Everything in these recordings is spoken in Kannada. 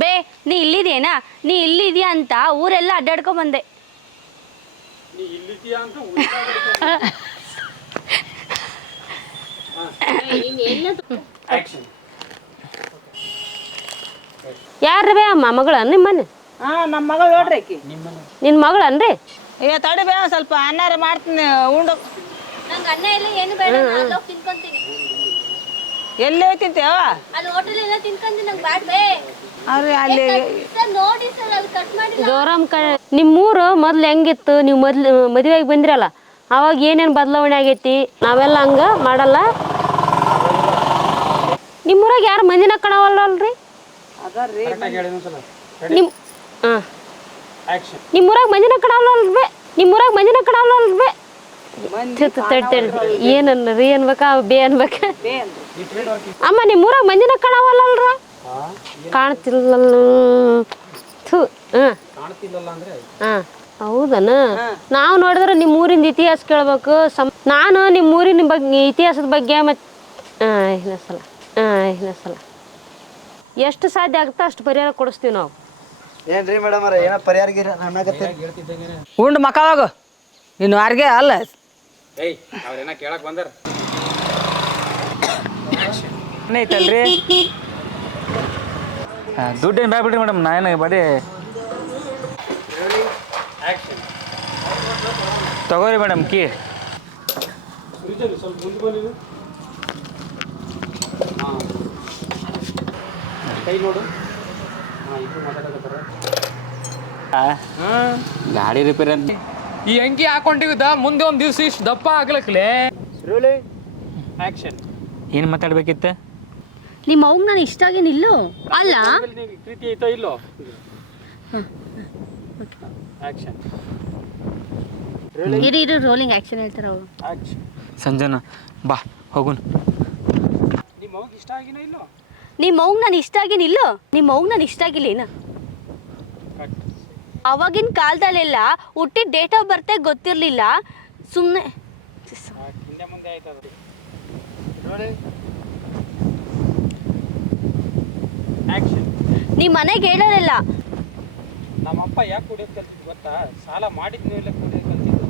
ಬೇ ನೀ ಇಲ್ಲಿದೇನಾ? ನೀ ಇಲ್ಲಿದ್ಯಾ ಅಂತ ಊರೆಲ್ಲ ಅಡ್ಡಾಡ್ಕೊಂಡ್ ಬಂದೆ. ನೀ ಇಲ್ಲಿದ್ಯಾ ಅಂತ ಆಕ್ಷನ್. ಯಾರು ಬೇ ಅಮ್ಮ ಮಗಳ ನಿಮ್ಮನೆ? ನಮ್ಮ ಮಗಳು ನೋಡ್ರಿ ಆಕಿ. ನಿನ್ನ ಮಗಳನ್ರಿ? ಏ ತಡಿ ಬೇ ಸ್ವಲ್ಪ ಅನ್ನಾರ ಮಾಡ್ತೀನಿ ಉಂಡು. ನಂಗೆ ಅನ್ನ ಇಲ್ಲ ಏನು ಬೇಡ, ನಾನು ತಿನ್ಕೊಂತೀನಿ. ಎಲ್ಲೇ ತಿಂತೇವ? ಅಲ್ಲಿ ಹೋಟೆಲ್ ಎಲ್ಲ ತಿನ್ಕೊಂತೀನಿ, ನಂಗೆ ಬ್ಯಾಡ ಬೇ. ಅವ್ರಿ ಅಲ್ಲಿ ನೋಡಿ ಸರ್ ಅಲ್ಲಿ ಕಟ್ ಮಾಡಿ. ಗೌರಮ್ಮ ನಿಮ್ಮೂರು ಮೊದ್ಲು ಹೆಂಗಿತ್ತು? ನೀವು ಮೊದ್ಲು ಮದುವೆಗೆ ಬಂದಿರಲ್ಲ ಅವಾಗ ಏನೇನು ಬದಲಾವಣೆ ಆಗೈತಿ? ನಾವೆಲ್ಲ ಹಂಗ ಮಾಡಲ್ಲ. ನಿಮ್ಮೂರಾಗ ಯಾರು ಮಂದಿನ ಕಾಣವಲ್ಲಲ್ರಿ? ನಿಮ್ಮ ಹಾಂ ನಿಮ್ಮೂರಾಗ ಮಂದಿನ ಕಾಣವಲ್ಲಲ್ರಿ? ನಿಮ್ಮೂರಾಗ ಮಂದಿನ ಕಾಣವಲ್ಲಲ್ರಿ? ಏನನ್ರಿ ಅನ್ಬೇಕಾ ಬೇ ಅನ್ಬೇಕ? ಅಮ್ಮ ನಿಮ್ಮೂರಾಗ ಮಂದಿನ ಕಾಣವಲ್ಲಲ್ರ? ಕಾಣ್ತಿಲ್ಲ. ಹಾಂ ಹೌದನ? ನಾವು ನೋಡಿದ್ರೆ ನಿಮ್ಮ ಊರಿನ ಇತಿಹಾಸ ಕೇಳ್ಬೇಕು. ನಾನು ನಿಮ್ಮ ಊರಿನ ಬಗ್ಗೆ ಇತಿಹಾಸದ ಬಗ್ಗೆ ಮತ್ತು ಇನ್ನೊಂದ್ಸಲ ಎಷ್ಟು ಸಾಧ್ಯ ಆಗುತ್ತೋ ಅಷ್ಟು ಪರಿಹಾರ ಕೊಡಿಸ್ತೀವಿ ನಾವು. ಏನ್ರಿ ಮೇಡಮ್ ಅವ್ರ ಏನೋ ಪರಿಹಾರ ಉಂಡು ಮಕ್ಕಳಾಗ ಇನ್ನು ಯಾರಿಗೆ ಅಲ್ಲ. ಏಯ್ ಅವ್ರೇನ ಕೇಳಕ್ ಬಂದಾರ. ಐತಲ್ರಿ ದುಡ್ಡೇನು ಬ್ಯಾಡ್ಬಿಡ್ರಿ ಮೇಡಮ್, ನಾನು ಬರೀ ತಗೋರಿ ಮೇಡಮ್ ಕೀ. ಸ್ವಲ್ಪ ಮುಂದೆ ಬನ್ನಿ. ಹಾಂ ಕೈ ನೋಡು. ಹಾಂ ಇಬ್ಬರು ಮಾತಾಡಕತ್ತಾರ. ಗಾಡಿ ರಿಪೇರಿ ಅಂತ ಈ ಅಂಗಿ ಹಾಕೊಂಡಿದ್ದ ಮುಂದೆ ಒಂದು ದಿವ್ಸ ಇಷ್ಟು ದಪ್ಪ ಆಗ್ಲಕ್ಲೆ. ಆಕ್ಷನ್. ಏನು ಮಾತಾಡ್ಬೇಕಿತ್ತು? ನಿಮ್ಮ ಅವ್ಗೆ ನಾನು ಇಷ್ಟ ಆಗೇನಿಲ್ಲೋ ಅಲ್ಲ? ಪ್ರೀತಿ ಐತೋ ಇಲ್ಲೋ? ಆಕ್ಷನ್. ಇರು ರೋಲಿಂಗ್ ಆಕ್ಷನ್ ಹೇಳ್ತಾರ ಅವರು. ಆಕ್ಷನ್. ಸಂಜನಾ ಬಾ ಹೋಗುನ್. ನಿಮ್ಮ ಅವ್ಗೆ ಇಷ್ಟ ಆಗಿನ ಇಲ್ಲೋ? ನಿಮ್ಮ ಅವ್ಗೆ ನಾನು ಇಷ್ಟ ಆಗೇನಿಲ್ಲೋ? ನಿಮ್ಮ ಅವ್ಗೆ ನಾನು ಇಷ್ಟ ಆಗಿಲ್ಲ ಏನ? ಅವಾಗಿನ ಕಾಲದಲ್ಲೆಲ್ಲ ಹುಟ್ಟಿದ ಡೇಟ್ ಆಫ್ ಬರ್ತೆ ಗೊತ್ತಿರಲಿಲ್ಲ. ಸುಮ್ಮನೆ ಹಿಂದೆ ಮುಂದೆ ಆಯ್ತದ. ಆಕ್ಷನ್. ನಿಮ್ಮ ಮನೆಗೆ ಹೇಳೋರಿಲ್ಲ. ನಮ್ಮಪ್ಪ ಯಾಕೆ ಕುಡಿಯೋದು ಕಲ್ತಿದ್ದು ಗೊತ್ತಾ? ಸಾಲ ಮಾಡಿದ್ನೂ ಇಲ್ಲ ಕುಡಿಯೋದು ಕಲ್ತಿದ್ದು.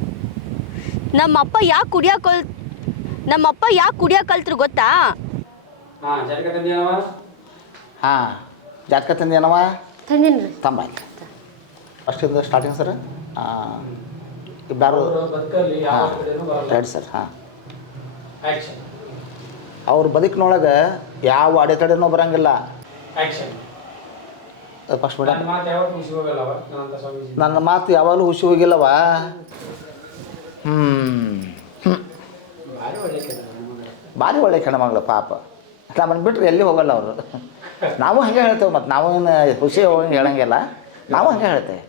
ನಮ್ಮಪ್ಪ ಯಾಕೆ ಕುಡಿಯೋಕೆ ಕಲ್ತ್ರು ಗೊತ್ತಾ? ಹಾಂ ಜಾತಕ ತಂದೇನವ? ಹಾಂ ಜಾತಕ ತಂದೇನವ? ತಂದಿನ್ರಿ. ತಂಬ ಫಸ್ಟಿಂದ ಸ್ಟಾರ್ಟಿಂಗ್ ಸರ್. ಇಬ್ಬರು ರೈಟ್ ಸರ್. ಹಾಂ ಆಕ್ಷನ್. ಅವ್ರ ಬದುಕಿನೊಳಗೆ ಯಾವ ಅಡೆತಡೆನೂ ಬರೋಂಗಿಲ್ಲ. ಆಕ್ಷನ್. ಫಸ್ಟ್ ಮೇಡಮ್ ನನ್ನ ಮಾತು ಯಾವತ್ತೂ ಹುಸಿ ಹೋಗಲ್ಲವ. ನನ್ನ ಮಾತು ಯಾವಾಗಲೂ ಹುಸಿ ಹೋಗಿಲ್ಲವ. ಭಾರಿ ಒಳ್ಳೆ ಹೆಣ್ಮಗಳು ಪಾಪ. ನಮ್ಮನ್ನು ಬಿಟ್ಟರೆ ಎಲ್ಲಿ ಹೋಗಲ್ಲ ಅವರು. ನಾವು ಹಾಗೆ ಹೇಳ್ತೇವೆ. ಮತ್ತು ನಾವು ಏನು ಹುಸಿ ಹೋಗಂಗೆ ಹೇಳಂಗಿಲ್ಲ, ನಾವು ಹಾಗೆ ಹೇಳ್ತೇವೆ.